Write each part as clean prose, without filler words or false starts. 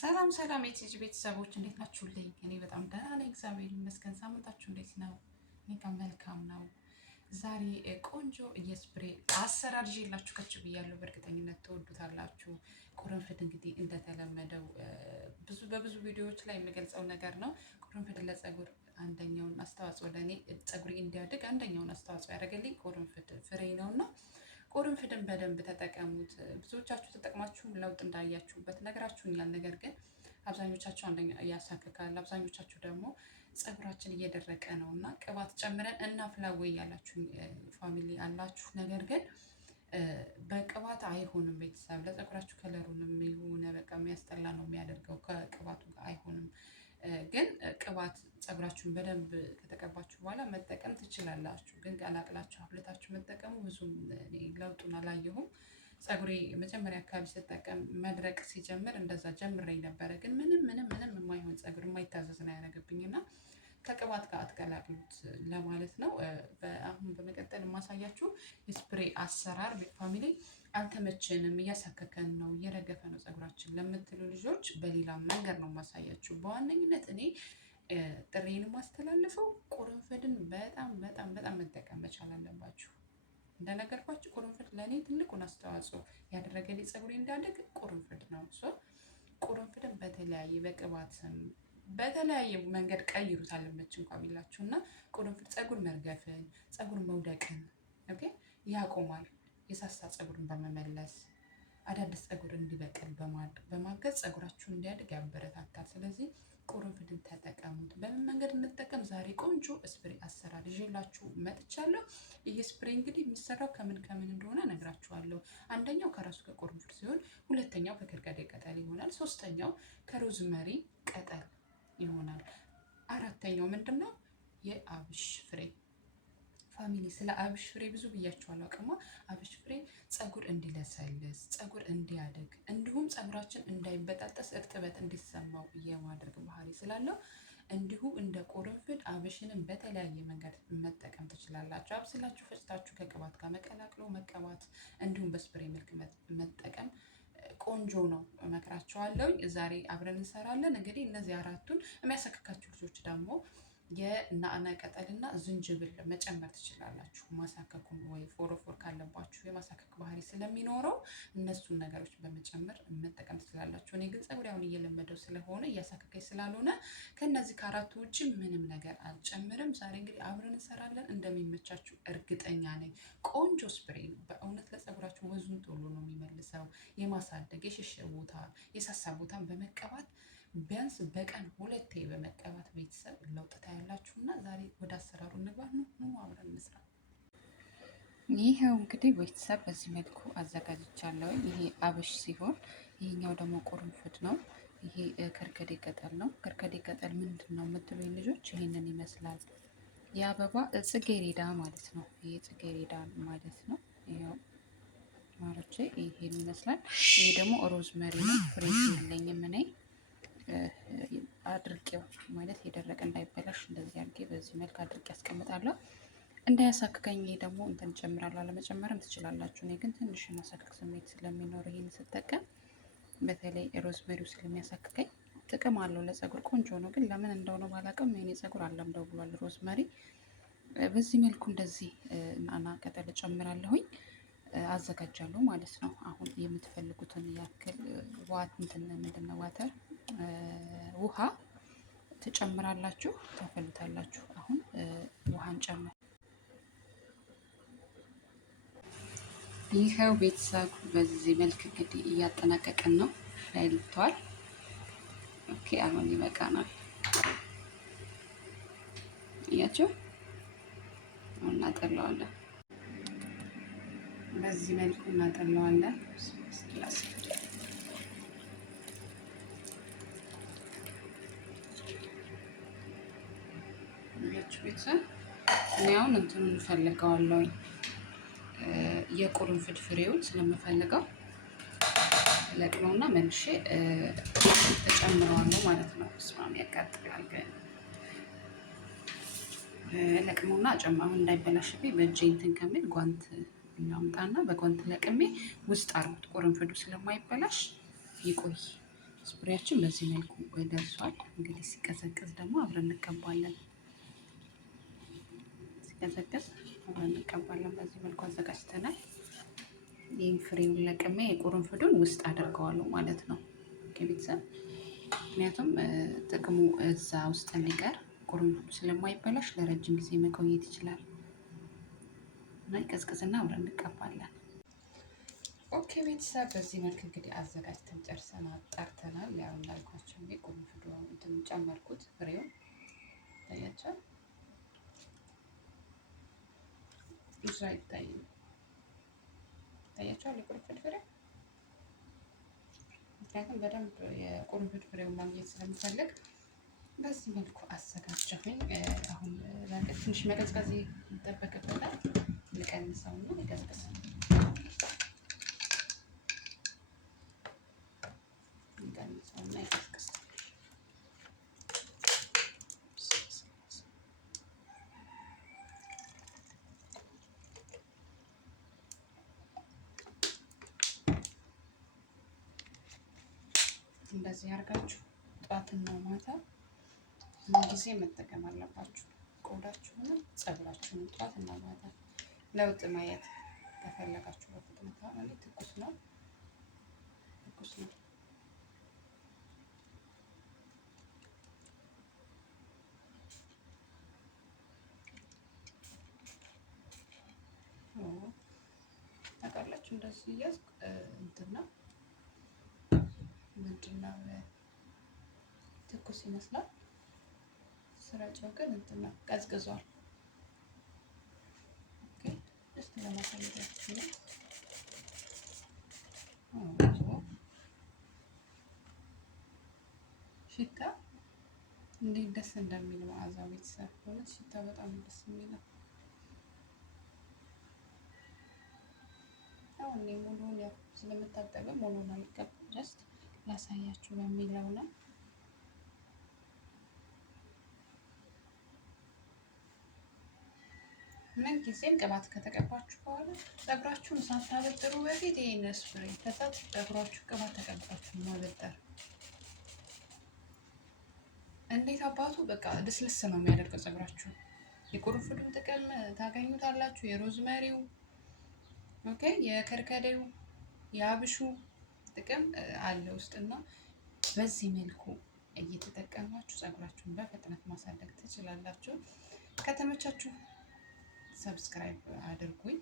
ሰላም ሰላም የቲጂ ቤተሰቦች እንዴት ናችሁልኝ? እኔ በጣም ደህና ነኝ፣ እግዚአብሔር ይመስገን። ሳምንታችሁ እንዴት ነው? እኔ ጋር መልካም ነው። ዛሬ ቆንጆ የስፕሬ አሰራር ይዤላችሁ ከች ብያለሁ። በእርግጠኝነት ትወዱታላችሁ። ቁርንፍድ እንግዲህ እንደተለመደው በብዙ ቪዲዮዎች ላይ የምገልጸው ነገር ነው። ቁርንፍድ ለፀጉር አንደኛውን አስተዋጽኦ ለእኔ ፀጉሬ እንዲያድግ አንደኛውን አስተዋጽኦ ያደረገልኝ ቁርንፍድ ፍሬ ነውና ቁርንፍድን በደንብ ተጠቀሙት። ብዙዎቻችሁ ተጠቅማችሁም ለውጥ እንዳያችሁበት ነገራችሁኛል። ነገር ግን አብዛኞቻችሁ አንደኛ ያሳክካል፣ አብዛኞቻችሁ ደግሞ ፀጉራችን እየደረቀ ነው እና ቅባት ጨምረን እናፍላ ወይ ያላችሁ ፋሚሊ አላችሁ። ነገር ግን በቅባት አይሆንም። ቤተሰብ ለፀጉራችሁ ከለሩንም የሆነ በቃ የሚያስጠላ ነው የሚያደርገው። ከቅባቱ ጋር አይሆንም። ግን ቅባት ፀጉራችሁን በደንብ ከተቀባችሁ በኋላ መጠቀም ትችላላችሁ። ግን ቀላቅላችሁ አፍልታችሁ መጠቀሙ ብዙም ለውጡን አላየሁም። ፀጉሬ መጀመሪያ አካባቢ ስጠቀም መድረቅ ሲጀምር እንደዛ ጀምሬ ነበረ። ግን ምንም የማይሆን ፀጉር የማይታዘዝ ነው ያደረገብኝ እና ከቅባት ጋር አትቀላቅሉት ለማለት ነው። አሁን በመቀጠል የማሳያችሁ የስፕሬ አሰራር ፋሚሊ አልተመቸንም፣ እያሳከከን ነው፣ እየረገፈ ነው ፀጉራችን ለምትሉ ልጆች በሌላ መንገድ ነው የማሳያችሁ። በዋነኝነት እኔ ጥሬን ማስተላለፈው ቁርንፍድን በጣም መጠቀም መቻል አለባችሁ። እንደነገርኳችሁ ቁርንፍድ ለእኔ ትልቁን አስተዋጽኦ ያደረገልኝ ፀጉሬ እንዳደግ ቁርንፍድ ነው። ቁርንፍድን በተለያየ በቅባትም በተለያየ መንገድ ቀይሩት አለመች እንኳ ቢላችሁ እና ቁርንፍድ ፀጉር መርገፍን፣ ፀጉር መውደቅን ያቆማል። የሳሳ ፀጉርን በመመለስ አዳዲስ ፀጉር እንዲበቅል በማገዝ ፀጉራችሁን እንዲያድግ ያበረታታል። ስለዚህ ቁርንፍድን ተጠቀሙት። በምን መንገድ እንጠቀም? ዛሬ ቆንጆ ስፕሬ አሰራር ይዤላችሁ መጥቻለሁ። ይህ ስፕሬ እንግዲህ የሚሰራው ከምን እንደሆነ እነግራችኋለሁ። አንደኛው ከራሱ ከቁርንፍድ ሲሆን፣ ሁለተኛው ከከርከዴ ቅጠል ይሆናል። ሶስተኛው ከሮዝመሪ ቅጠል ይሆናል። አራተኛው ምንድነው? የአብሽ ፍሬ ፋሚሊ። ስለ አብሽ ፍሬ ብዙ ብያችኋለሁ። አቅማ አብሽ ፍሬ ፀጉር እንዲለሰልስ፣ ፀጉር እንዲያድግ እንዲሁም ፀጉራችን እንዳይበጣጠስ እርጥበት እንዲሰማው የማድረግ ባህሪ ስላለው እንዲሁ እንደ ቁርንፍድ አብሽንም በተለያየ መንገድ መጠቀም ትችላላችሁ። አብስላችሁ ፈጭታችሁ ከቅባት ጋር መቀላቅሎ መቀባት እንዲሁም በስፕሬ መልክ መጠቀም ቆንጆ ነው፣ እመክራችኋለሁ። ዛሬ አብረን እንሰራለን። እንግዲህ እነዚህ አራቱን የሚያሳክካችሁ ልጆች ደግሞ የናዕና ቅጠልና ዝንጅብል መጨመር ትችላላችሁ። ማሳከኩን ወይ ፎሮፎር ካለባችሁ የማሳከክ ባህሪ ስለሚኖረው እነሱን ነገሮች በመጨመር መጠቀም ትችላላችሁ። እኔ ግን ፀጉሬ አሁን እየለመደው ስለሆነ እያሳከከኝ ስላልሆነ ከነዚህ ከአራቱ ውጭ ምንም ነገር አልጨምርም። ዛሬ እንግዲህ አብረን እንሰራለን። እንደሚመቻችሁ እርግጠኛ ነኝ። ቆንጆ ስፕሬ ነው በእውነት ለፀጉራችሁ ወዙን ቶሎ ነው የሚመልሰው። የማሳደግ የሸሸ ቦታ የሳሳ ቦታን በመቀባት ቢያንስ በቀን 2 በመቀባት ቤተሰብ ለውጥ ታያላችሁ። እና ዛሬ ወደ አሰራሩ እንግባ። ነው አብረን እንስራ። ይሄው እንግዲህ ቤተሰብ በዚህ መልኩ አዘጋጅቻለሁ። ይሄ አብሽ ሲሆን ይሄኛው ደግሞ ቁርንፍድ ነው። ይሄ ከርከዴ ቅጠል ነው። ከርከዴ ቅጠል ምንድን ነው የምትሉኝ ልጆች ይሄንን ይመስላል። የአበባ ጽጌሬዳ ማለት ነው። ይሄ ጽጌሬዳ ማለት ነው። ይሄው ማረቼ ይሄን ይመስላል። ይሄ ደግሞ ሮዝመሪ ነው። ፍሬ የለኝም እኔ አድርቄው ማለት የደረቀ እንዳይበላሽ እንደዚህ አድርጌ በዚህ መልክ አድርቄ ያስቀምጣለሁ። እንዳያሳክከኝ ደግሞ እንትን ጨምራለሁ። አለመጨመርም ትችላላችሁ። እኔ ግን ትንሽ ማሳከክ ስሜት ስለሚኖር ይሄን ስጠቀም በተለይ ሮዝሜሪው ስለሚያሳክከኝ ጥቅም አለው። ለፀጉር ቆንጆ ነው። ግን ለምን እንደሆነ ባላውቅም የኔ ፀጉር አለምደው ብሏል ሮዝመሪ። በዚህ መልኩ እንደዚህ ናዕና ቅጠል ጨምራለሁኝ አዘጋጃለሁ ማለት ነው። አሁን የምትፈልጉትን ያክል ዋተር ውሃ ትጨምራላችሁ፣ ታፈሉታላችሁ። አሁን ውሃን ጨምር። ይኸው ቤተሰብ በዚህ መልክ እንግዲህ እያጠናቀቅን ነው። ላይ ልተዋል። ኦኬ አሁን ይበቃናል። እያችሁ አሁን እናጠለዋለን። በዚህ መልኩ እናጠለዋለን። ቤተሰብ እኔ አሁን እንትኑን እንፈልገዋለሁ የቁርንፍድ ፍሬውን ስለምፈልገው ለቅመውና መልሼ ተጨምረዋለሁ ማለት ነው። ስማም ያቃጥላል ግን ለቅመውና አሁን እንዳይበላሽብኝ በእጄ እንትን ከሚል ጓንት እናምጣና በጓንት ለቅሜ ውስጥ አርጉት። ቁርንፍዱ ስለማይበላሽ ይቆይ። ስፕሬያችን በዚህ መልኩ ደርሷል። እንግዲህ ሲቀዘቅዝ ደግሞ አብረን እንቀባለን። ሲቀዘቅዝ አብረን እንቀባለን። በዚህ መልኩ አዘጋጅተናል። ይህን ፍሬውን ለቅሜ የቁርንፍዱን ውስጥ አደርገዋለሁ ማለት ነው ቤተሰብ። ምክንያቱም ጥቅሙ እዛ ውስጥ እንዲቀር ቁርንፍዱ ስለማይበላሽ ለረጅም ጊዜ መቆየት ይችላል እና ይቀዝቅዝና አብረን እንቀባለን። ኦኬ ቤተሰብ በዚህ መልክ እንግዲህ አዘጋጅተን ጨርሰናል፣ ጠርተናል። ያው እንዳልኳቸው እንግዲህ ቁርንፍዱ እንትን ጨመርኩት ፍሬውን ታያቸው ብዙ አይታይም። ታያቸዋል የቁርንፍድ ፍሬ ምክንያቱም በደንብ የቁርንፍድ ፍሬውን ማግኘት ስለምፈልግ በዚህ መልኩ አዘጋጀሁኝ። አሁን በእርግጥ ትንሽ መቀዝቀዝ ይጠበቅበታል። ልቀንሰውና ይቀዝቅዝ እንደዚህ አድርጋችሁ ጠዋትና ማታ ምን ጊዜ መጠቀም አለባችሁ። ቆዳችሁንም ፀጉራችሁንም ጠዋትና ማታ ለውጥ ማየት ከፈለጋችሁ በፍጥነት አሁን ትኩስ ነው ትኩስ ነው። ታውቃላችሁ እንደዚህ እያዝኩ እንትን ነው ምንድነው ትኩስ ይመስላል። ስራጨው ግን እንትን ነው ቀዝቅዟል። ኦኬ እስቲ ለማሳየታችሁ ነው። ሽታ እንዴት ደስ እንደሚል መዓዛው ቤተሰብ ሆነ ሽታ በጣም ደስ የሚለው። አሁን እኔ ሙሉውን ያው ስለምታጠበው ሙሉውን አልቀባም፣ ጀስት ላሳያችሁ በሚለው ነው። ምን ጊዜም ቅባት ከተቀባችሁ በኋላ ፀጉራችሁን ሳታበጥሩ በፊት ይሄን ስፕሬ ከሰጥ ፀጉራችሁ ቅባት ተቀባችሁ ማበጠር እንዴት አባቱ በቃ ልስልስ ነው የሚያደርገው ፀጉራችሁ። የቁርንፍዱን ጥቅም ታገኙታላችሁ። የሮዝመሪው ኦኬ፣ የከርከዴው የአብሹ ጥቅም አለ ውስጥና በዚህ መልኩ እየተጠቀማችሁ ፀጉራችሁን በፍጥነት ማሳደግ ትችላላችሁ። ከተመቻችሁ ሰብስክራይብ አድርጉኝ።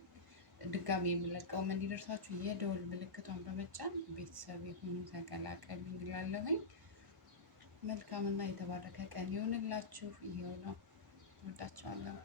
ድጋሚ የምለቀውም እንዲደርሳችሁ የደወል ምልክቷን በመጫን ቤተሰብ የሆኑ ተቀላቀሉኝ እላለሁኝ። መልካምና የተባረከ ቀን ይሆንላችሁ። ይሄው ነው። እወዳችኋለሁ።